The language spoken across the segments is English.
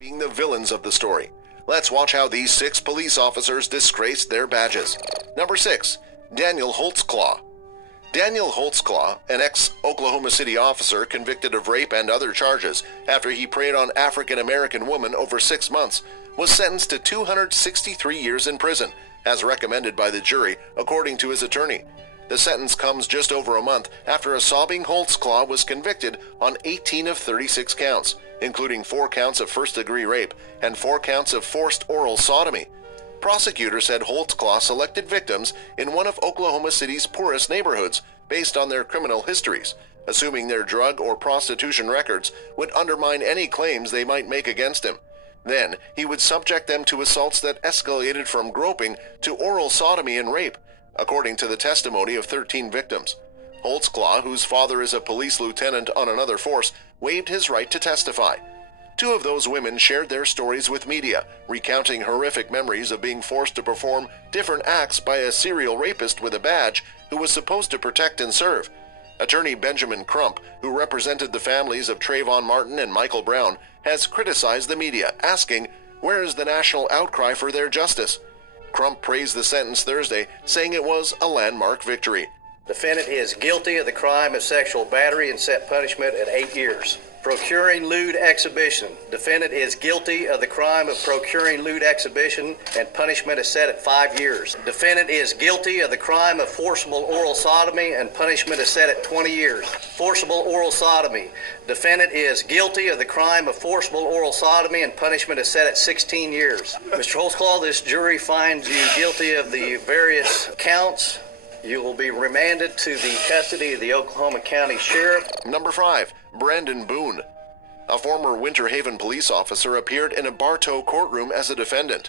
being the villains of the story. Let's watch how these 6 police officers disgraced their badges. Number 6. Daniel Holtzclaw. Daniel Holtzclaw, an ex-Oklahoma City officer convicted of rape and other charges after he preyed on African-American woman over 6 months, was sentenced to 263 years in prison, as recommended by the jury, according to his attorney. The sentence comes just over a month after a sobbing Holtzclaw was convicted on 18 of 36 counts, including 4 counts of first-degree rape and 4 counts of forced oral sodomy. Prosecutors said Holtzclaw selected victims in one of Oklahoma City's poorest neighborhoods based on their criminal histories, assuming their drug or prostitution records would undermine any claims they might make against him. Then, he would subject them to assaults that escalated from groping to oral sodomy and rape, according to the testimony of 13 victims. Holtzclaw, whose father is a police lieutenant on another force, waived his right to testify. 2 of those women shared their stories with media, recounting horrific memories of being forced to perform different acts by a serial rapist with a badge who was supposed to protect and serve. Attorney Benjamin Crump, who represented the families of Trayvon Martin and Michael Brown, has criticized the media, asking, "Where is the national outcry for their justice?" Crump praised the sentence Thursday, saying it was a landmark victory. Defendant is guilty of the crime of sexual battery and set punishment at 8 years. Procuring lewd exhibition. Defendant is guilty of the crime of procuring lewd exhibition and punishment is set at 5 years. Defendant is guilty of the crime of forcible oral sodomy and punishment is set at 20 years. Forcible oral sodomy. Defendant is guilty of the crime of forcible oral sodomy and punishment is set at 16 years. Mr. Holtzclaw, this jury finds you guilty of the various counts. You will be remanded to the custody of the Oklahoma County Sheriff. Number 5. Brandon Boone. A former Winter Haven police officer appeared in a Bartow courtroom as a defendant.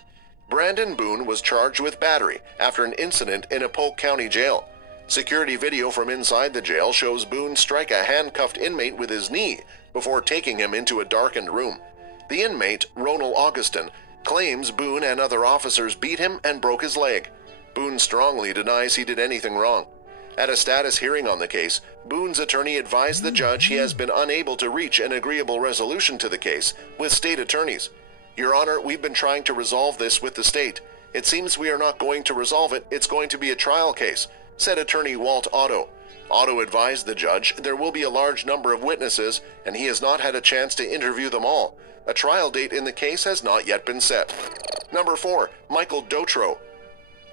Brandon Boone was charged with battery after an incident in a Polk County jail. Security video from inside the jail shows Boone strike a handcuffed inmate with his knee before taking him into a darkened room. The inmate, Ronald Augustin, claims Boone and other officers beat him and broke his leg. Boone strongly denies he did anything wrong. At a status hearing on the case, Boone's attorney advised the judge he has been unable to reach an agreeable resolution to the case with state attorneys. "Your Honor, we've been trying to resolve this with the state. It seems we are not going to resolve it. It's going to be a trial case," said attorney Walt Otto. Otto advised the judge there will be a large number of witnesses and he has not had a chance to interview them all. A trial date in the case has not yet been set. Number 4. Michael Dotro.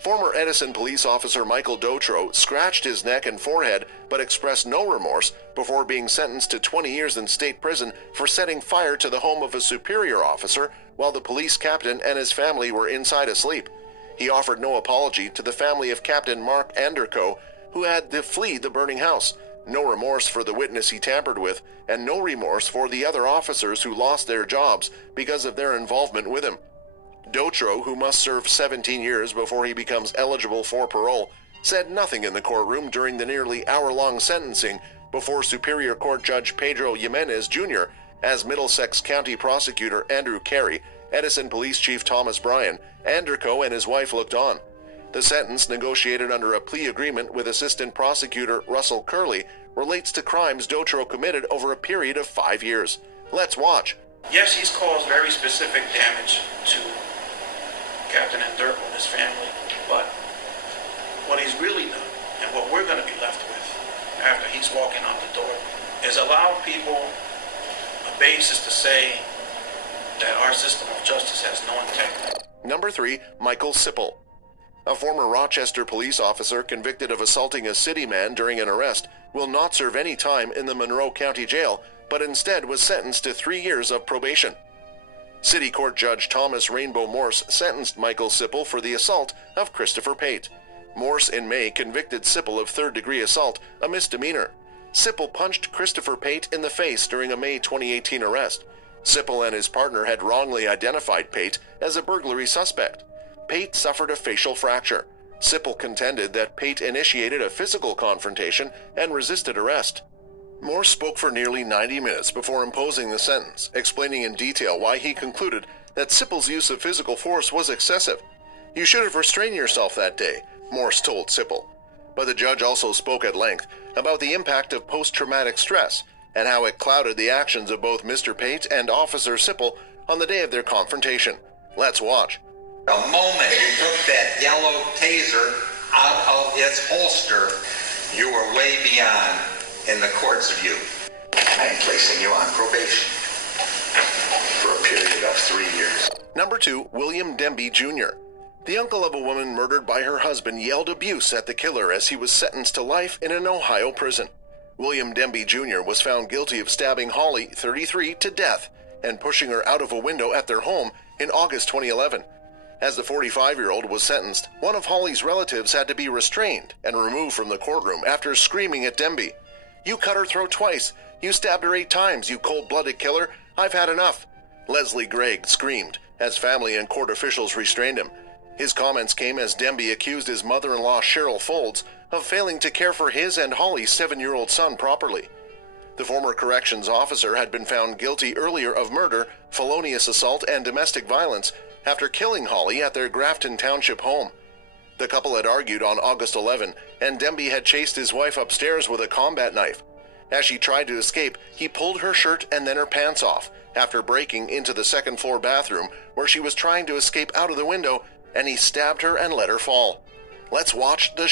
Former Edison police officer Michael Dotro scratched his neck and forehead but expressed no remorse before being sentenced to 20 years in state prison for setting fire to the home of a superior officer while the police captain and his family were inside asleep. He offered no apology to the family of Captain Mark Anderko, who had to flee the burning house, no remorse for the witness he tampered with, and no remorse for the other officers who lost their jobs because of their involvement with him. Dotro, who must serve 17 years before he becomes eligible for parole, said nothing in the courtroom during the nearly hour-long sentencing before Superior Court Judge Pedro Jimenez Jr., as Middlesex County Prosecutor Andrew Carey, Edison Police Chief Thomas Bryan, Anderko and his wife looked on. The sentence, negotiated under a plea agreement with Assistant Prosecutor Russell Curley, relates to crimes Dotro committed over a period of 5 years. Let's watch. Yes, he's caused very specific damage to Captain Anderko and his family, but what he's really done, and what we're going to be left with after he's walking out the door, is allow people a basis to say that our system of justice has no integrity. Number 3. Michael Sipple. A former Rochester police officer convicted of assaulting a city man during an arrest will not serve any time in the Monroe County Jail, but instead was sentenced to 3 years of probation. City Court Judge Thomas Rainbow Morse sentenced Michael Sipple for the assault of Christopher Pate. Morse in May convicted Sipple of third-degree assault, a misdemeanor. Sipple punched Christopher Pate in the face during a May 2018 arrest. Sipple and his partner had wrongly identified Pate as a burglary suspect. Pate suffered a facial fracture. Sipple contended that Pate initiated a physical confrontation and resisted arrest. Morse spoke for nearly 90 minutes before imposing the sentence, explaining in detail why he concluded that Sipple's use of physical force was excessive. "You should have restrained yourself that day," Morse told Sipple. But the judge also spoke at length about the impact of post-traumatic stress and how it clouded the actions of both Mr. Pate and Officer Sipple on the day of their confrontation. Let's watch. The moment you took that yellow taser out of its holster, you were way beyond in the court's view. I'm placing you on probation for a period of 3 years. Number 2, William Demby Jr. The uncle of a woman murdered by her husband yelled abuse at the killer as he was sentenced to life in an Ohio prison. William Demby Jr. was found guilty of stabbing Holly, 33, to death and pushing her out of a window at their home in August 2011. As the 45-year-old was sentenced, one of Holly's relatives had to be restrained and removed from the courtroom after screaming at Demby. "You cut her throat twice. You stabbed her 8 times, you cold-blooded killer. I've had enough." Leslie Gregg screamed as family and court officials restrained him. His comments came as Demby accused his mother-in-law Cheryl Folds of failing to care for his and Holly's 7-year-old son properly. The former corrections officer had been found guilty earlier of murder, felonious assault, and domestic violence after killing Holly at their Grafton Township home. The couple had argued on August 11, and Demby had chased his wife upstairs with a combat knife. As she tried to escape, he pulled her shirt and then her pants off after breaking into the second-floor bathroom where she was trying to escape out of the window, and he stabbed her and let her fall. Let's watch the